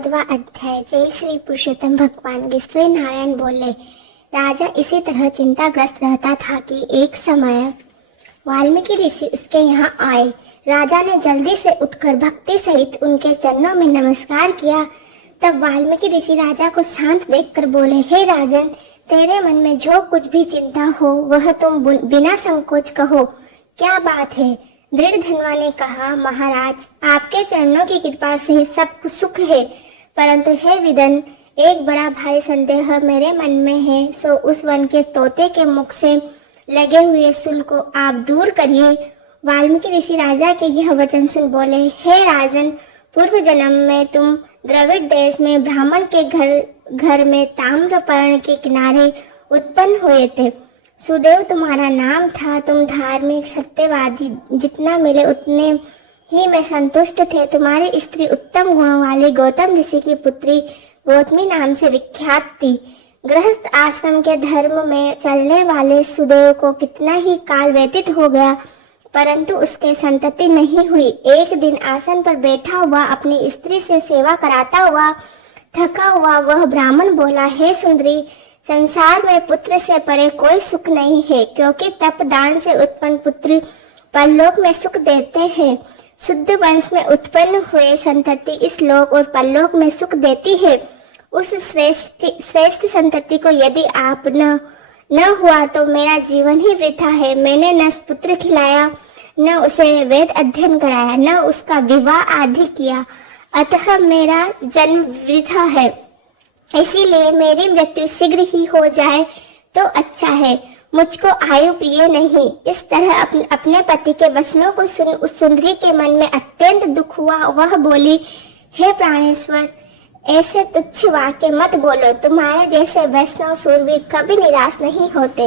14वां अध्याय। जय श्री पुरुषोत्तम भगवान की। श्री नारायण बोले, राजा इसी तरह चिंताग्रस्त रहता था कि एक समय वाल्मीकि ऋषि उसके यहाँ आए। राजा ने जल्दी से उठकर भक्ति सहित उनके चरणों में नमस्कार किया। तब वाल्मीकि ऋषि राजा को शांत देखकर बोले, हे राजन, तेरे मन में जो कुछ भी चिंता हो वह तुम बिना संकोच कहो, क्या बात है? दृढ़ धनवा ने कहा, महाराज, आपके चरणों की कृपा से सब सुख है, परंतु हे विदन, एक बड़ा भारी संदेह मेरे मन में है। सो उस वन के तोते के मुख से लगे हुए शूल को आप दूर करिए। वाल्मीकि ऋषि राजा के यह वचन सुन बोले, हे राजन, पूर्व जन्म में तुम द्रविड़ देश में ब्राह्मण के घर में ताम्रपर्ण के किनारे उत्पन्न हुए थे। सुदेव तुम्हारा नाम था। तुम धार्मिक, सत्यवादी, जितना मिले उतने ही में संतुष्ट थे। तुम्हारी स्त्री उत्तम गुणों वाली गौतम ऋषि की पुत्री गौतमी नाम से विख्यात थी। गृहस्थ आश्रम के धर्म में चलने वाले सुदेव को कितना ही काल व्यतीत हो गया, परंतु उसके संतति नहीं हुई। एक दिन आसन पर बैठा हुआ अपनी स्त्री से सेवा कराता हुआ थका हुआ वह ब्राह्मण बोला, हे सुंदरी, संसार में पुत्र से परे कोई सुख नहीं है, क्योंकि तप दान से उत्पन्न पुत्र परलोक में सुख देते हैं। शुद्ध वंश में उत्पन्न हुए संतति इस लोक और परलोक में सुख देती है। उस श्रेष्ठ संतति को यदि आप न हुआ तो मेरा जीवन ही वृथा है। मैंने न पुत्र खिलाया, न उसे वेद अध्ययन कराया, न उसका विवाह आदि किया, अतः मेरा जन्म वृथा है। इसीलिए मेरी मृत्यु शीघ्र ही हो जाए तो अच्छा है। मुझको आयु प्रिय नहीं। इस तरह अपने पति के वचनों को सुन उस सुंदरी के मन में अत्यंत दुख हुआ। वह बोली, हे प्राणेश्वर, ऐसे तुच्छ वाक्य मत बोलो। तुम्हारे जैसे वैष्णव सूरवीर कभी निराश नहीं होते।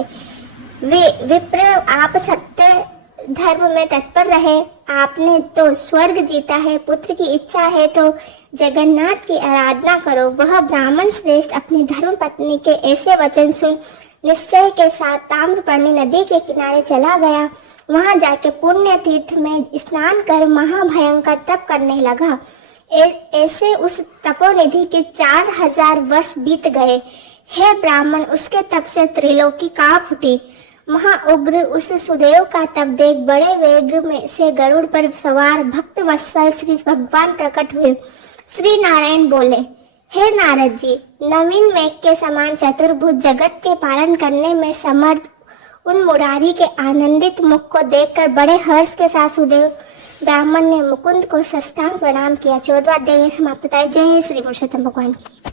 विप्र, आप सत्य धर्म में तत्पर रहे। आपने तो स्वर्ग जीता है। पुत्र की इच्छा है तो जगन्नाथ की आराधना करो। वह ब्राह्मण श्रेष्ठ अपनी धर्म पत्नी के ऐसे वचन सुन निश्चय के साथ ताम्रपर्णी नदी के किनारे चला गया। वहां जाके पुण्य तीर्थ में स्नान कर महाभयंकर तप करने लगा। ऐसे उस तपोनिधि के 4000 वर्ष बीत गए। हे ब्राह्मण, उसके तप से त्रिलोकी कांप उठी। महाउग्र उस सुदेव का तप देख बड़े वेग में से गरुड़ पर सवार भक्त वत्सल श्री भगवान प्रकट हुए। श्री नारायण बोले, हे नारद जी, नवीन मेघ के समान चतुर्भुज जगत के पालन करने में समर्थ उन मुरारी के आनंदित मुख को देखकर बड़े हर्ष के साथ सुदेव ब्राह्मण ने मुकुंद को साष्टांग प्रणाम किया। 14वां अध्याय समाप्त होता है। जय श्री पुरुषोत्तम भगवान की।